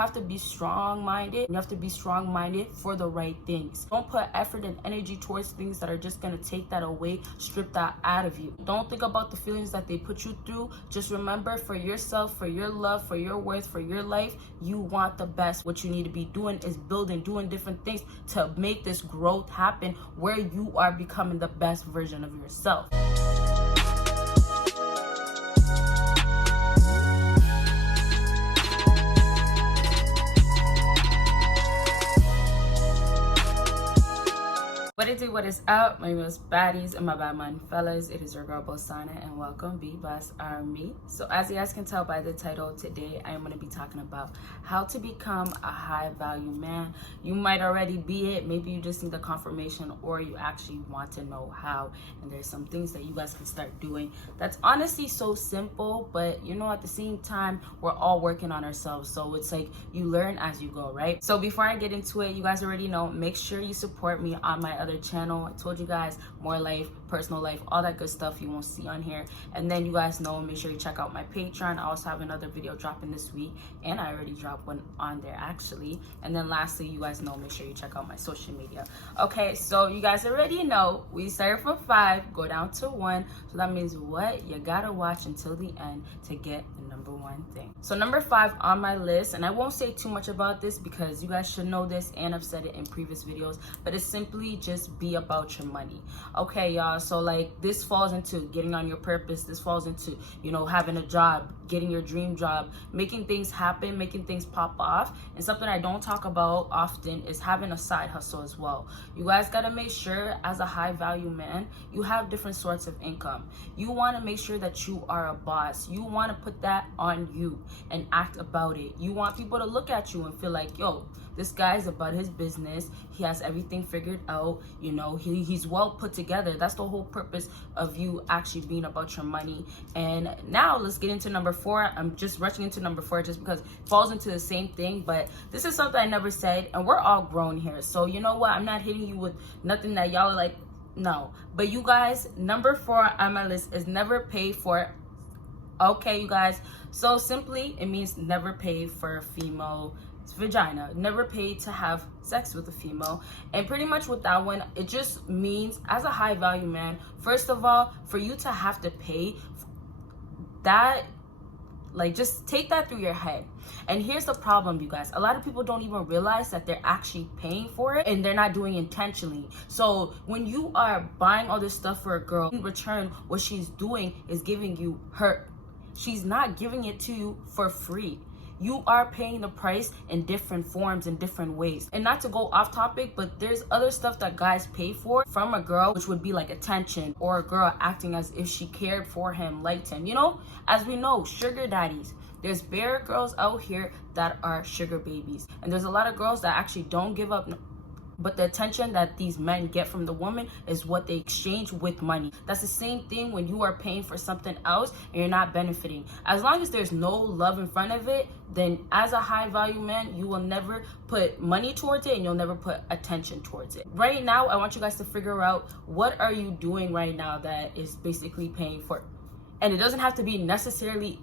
have to be strong-minded. You have to be strong-minded for the right things. Don't put effort and energy towards things that are just gonna take that away, strip that out of you. Don't think about the feelings that they put you through. Just remember, for yourself, for your love, for your worth, for your life, you want the best. What you need to be doing is building, doing different things to make this growth happen where you are becoming the best version of yourself. What is up? My name is Baddies and my bad mind fellas. It is your girl Bosana and welcome BBossArmy. So as you guys can tell by the title, today I am going to be talking about how to become a high value man. You might already be it. Maybe you just need the confirmation, or you actually want to know how. And there's some things that you guys can start doing that's honestly so simple, but you know, at the same time, we're all working on ourselves. So it's like you learn as you go, right? So before I get into it, you guys already know, make sure you support me on my other channel. I told you guys, more life, personal life, all that good stuff you won't see on here. And then you guys know, make sure you check out my Patreon. I also have another video dropping this week, and I already dropped one on there actually. And then lastly, you guys know, make sure you check out my social media. Okay, so you guys already know, we started from 5, go down to 1. So that means what? You gotta watch until the end to get the number 1 thing. So number 5 on my list, and I won't say too much about this because you guys should know this and I've said it in previous videos, but it's simply just be about your money. Okay, y'all, so like this falls into getting on your purpose. This falls into, you know, having a job, getting your dream job, making things happen, making things pop off. And something I don't talk about often is having a side hustle as well. You guys got to make sure, as a high value man, you have different sorts of income. You want to make sure that you are a boss. You want to put that on you and act about it. You want people to look at you and feel like, yo, this guy's about his business. He has everything figured out. You know, he's well put together. That's the whole purpose of you actually being about your money. And now let's get into number 4. I'm just rushing into number 4 just because it falls into the same thing, but this is something I never said, and we're all grown here. So you know what? I'm not hitting you with nothing that y'all are like, no. But you guys, number 4 on my list is never pay for. Okay, you guys. So simply, it means never pay for a female vagina, never pay to have sex with a female. And pretty much with that one, it just means, as a high value man, first of all, for you to have to pay that, like, just take that through your head. And here's the problem, you guys. A lot of people don't even realize that they're actually paying for it, and they're not doing it intentionally. So when you are buying all this stuff for a girl, in return, what she's doing is giving you her. She's not giving it to you for free. You are paying the price in different forms, in different ways. And not to go off topic, but there's other stuff that guys pay for from a girl, which would be like attention, or a girl acting as if she cared for him, liked him. You know, as we know, sugar daddies. There's bare girls out here that are sugar babies. And there's a lot of girls that actually don't give up. But the attention that these men get from the woman is what they exchange with money. That's the same thing when you are paying for something else and you're not benefiting. As long as there's no love in front of it, then as a high value man, you will never put money towards it and you'll never put attention towards it. Right now, I want you guys to figure out, what are you doing right now that is basically paying for it? And it doesn't have to be necessarily,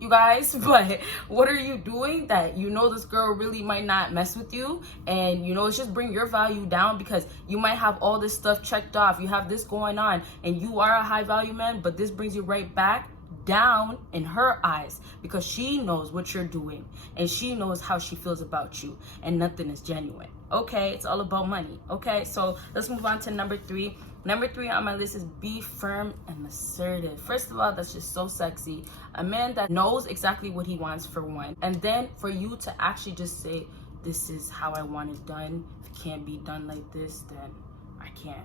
you guys, but what are you doing that you know this girl really might not mess with you, and you know it's just bring your value down, because you might have all this stuff checked off, you have this going on, and you are a high value man, but this brings you right back down in her eyes, because she knows what you're doing and she knows how she feels about you, and nothing is genuine. Okay, it's all about money. Okay, so let's move on to number 3. Number 3 on my list is be firm and assertive. First of all, that's just so sexy. A man that knows exactly what he wants, for one. And then for you to actually just say, this is how I want it done. If it can't be done like this, then I can't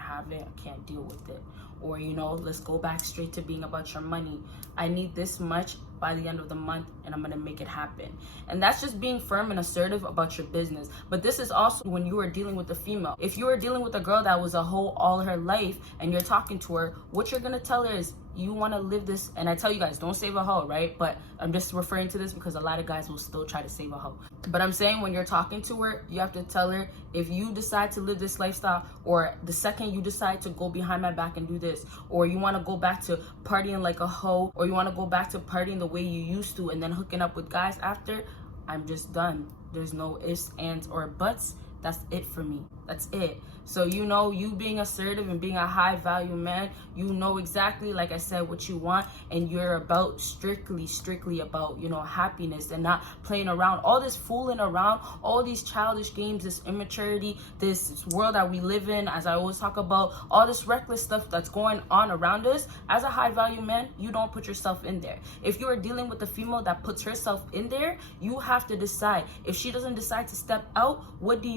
have it. I can't deal with it. Or, you know, let's go back straight to being about your money. I need this much by the end of the month, and I'm gonna make it happen. And that's just being firm and assertive about your business. But this is also when you are dealing with a female. If you are dealing with a girl that was a hoe all her life and you're talking to her, what you're gonna tell her is, you want to live this, and I tell you guys, don't save a hoe, right? But I'm just referring to this because a lot of guys will still try to save a hoe. But I'm saying, when you're talking to her, you have to tell her, if you decide to live this lifestyle, or the second you decide to go behind my back and do this, or you want to go back to partying like a hoe, or you want to go back to partying the way you used to and then hooking up with guys after, I'm just done. There's no ifs, ands, or buts. That's it for me. That's it. So, you know, you being assertive and being a high value man, you know exactly, like I said, what you want, and you're about strictly about, you know, happiness and not playing around. All this fooling around, all these childish games, this immaturity, this world that we live in, as I always talk about, all this reckless stuff that's going on around us. As a high value man, you don't put yourself in there. If you are dealing with a female that puts herself in there, you have to decide. If she doesn't decide to step out, what do?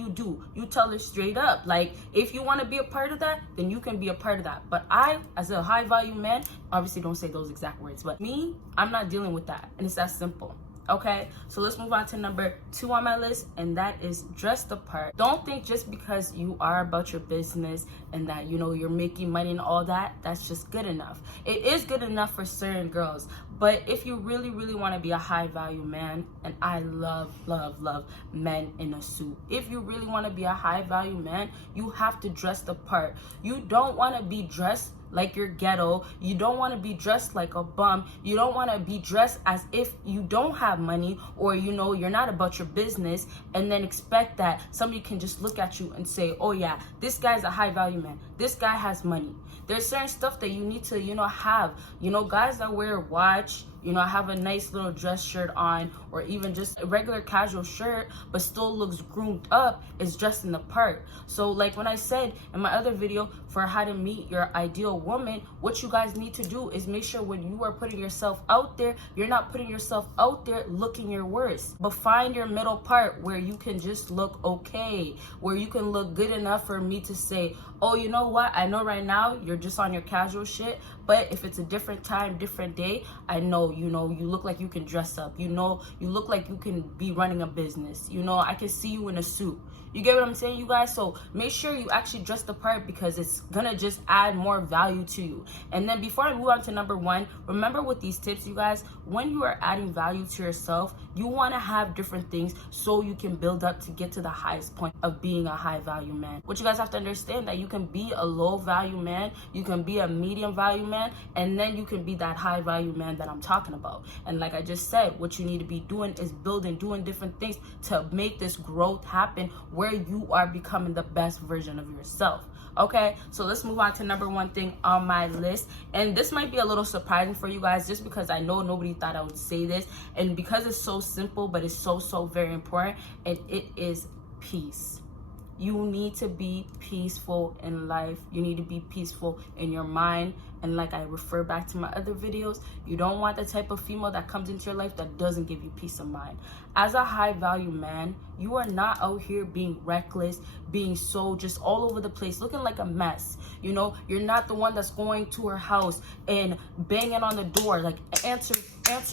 You tell her straight up. Like, if you want to be a part of that, then you can be a part of that. But I, as a high value man, obviously don't say those exact words, but me, I'm not dealing with that. And it's that simple. Okay, so let's move on to number 2 on my list, and that is dress the part. Don't think just because you are about your business and that, you know, you're making money and all that, that's just good enough. It is good enough for certain girls, but if you really want to be a high value man, and I love men in a suit. If you really want to be a high value man, you have to dress the part. You don't want to be dressed like you're ghetto. You don't want to be dressed like a bum. You don't want to be dressed as if you don't have money, or, you know, you're not about your business, and then expect that somebody can just look at you and say, oh yeah, this guy's a high value man, this guy has money. There's certain stuff that you need to, you know, have. You know, guys that wear a watch, you know, have a nice little dress shirt on, or even just a regular casual shirt, but still looks groomed up, is dressed in the part. So like when I said in my other video, for how to meet your ideal woman, what you guys need to do is make sure when you are putting yourself out there, you're not putting yourself out there looking your worst, but find your middle part where you can just look okay, where you can look good enough for me to say, oh, you know what, I know right now you're just on your casual shit, but if it's a different time, different day, I know, you know, you look like you can dress up, you know, you look like you can be running a business, you know, I can see you in a suit. You get what I'm saying, you guys? So make sure you actually dress the part, because it's gonna just add more value to you. And then before I move on to number 1, remember with these tips, you guys, when you are adding value to yourself, you want to have different things so you can build up to get to the highest point of being a high value man. What you guys have to understand, that you can be a low value man, you can be a medium value man, and then you can be that high value man that I'm talking about. And like I just said, what you need to be doing is doing different things to make this growth happen, where you are becoming the best version of yourself. Okay, so let's move on to number 1 thing on my list, and this might be a little surprising for you guys, just because I know nobody thought I would say this, and because it's so simple, but it's so very important, and it is peace. You need to be peaceful in life. You need to be peaceful in your mind. And like I refer back to my other videos, you don't want the type of female that comes into your life that doesn't give you peace of mind. As a high value man, you are not out here being reckless, being so just all over the place, looking like a mess. You know, you're not the one that's going to her house and banging on the door, like answer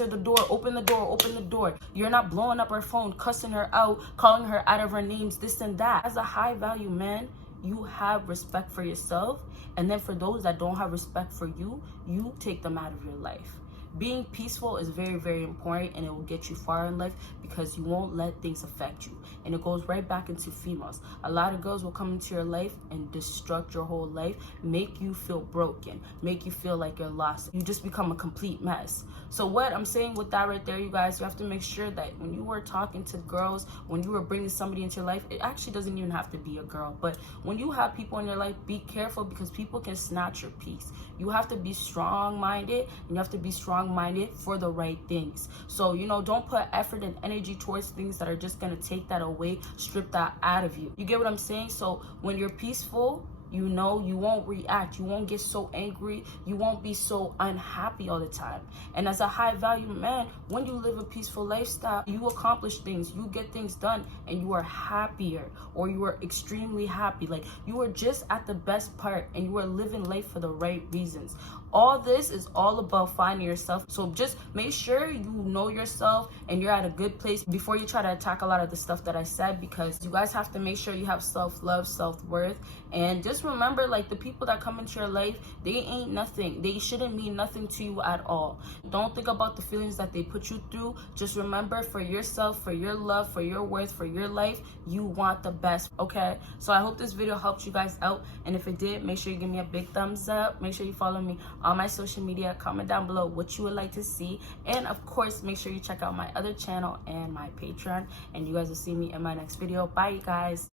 the door, open the door. You're not blowing up her phone, cussing her out, calling her out of her names, this and that. As a high value man, you have respect for yourself, and then for those that don't have respect for you, you take them out of your life. Being peaceful is very important, and it will get you far in life, because you won't let things affect you. And it goes right back into females. A lot of girls will come into your life and destruct your whole life, make you feel broken, make you feel like you're lost. You just become a complete mess. So what I'm saying with that right there, you guys, you have to make sure that when you are talking to girls, when you are bringing somebody into your life, it actually doesn't even have to be a girl, but when you have people in your life, be careful, because people can snatch your peace. You have to be strong-minded, and you have to be strong-minded for the right things. So, you know, don't put effort and energy towards things that are just going to take that away, strip that out of you. You get what I'm saying? So when you're peaceful, you know, you won't react, you won't get so angry, you won't be so unhappy all the time. And as a high value man, when you live a peaceful lifestyle, you accomplish things, you get things done, and you are happier, or you are extremely happy. Like, you are just at the best part, and you are living life for the right reasons. All this is all about finding yourself. So just make sure you know yourself and you're at a good place before you try to attack a lot of the stuff that I said, because you guys have to make sure you have self-love, self-worth, and just just remember, like, the people that come into your life, they ain't nothing. They shouldn't mean nothing to you at all. Don't think about the feelings that they put you through. Just remember, for yourself, for your love, for your worth, for your life, you want the best, okay? So I hope this video helped you guys out, and if it did, make sure you give me a big thumbs up. Make sure you follow me on my social media. Comment down below what you would like to see, and of course, make sure you check out my other channel and my Patreon, and you guys will see me in my next video. Bye, you guys.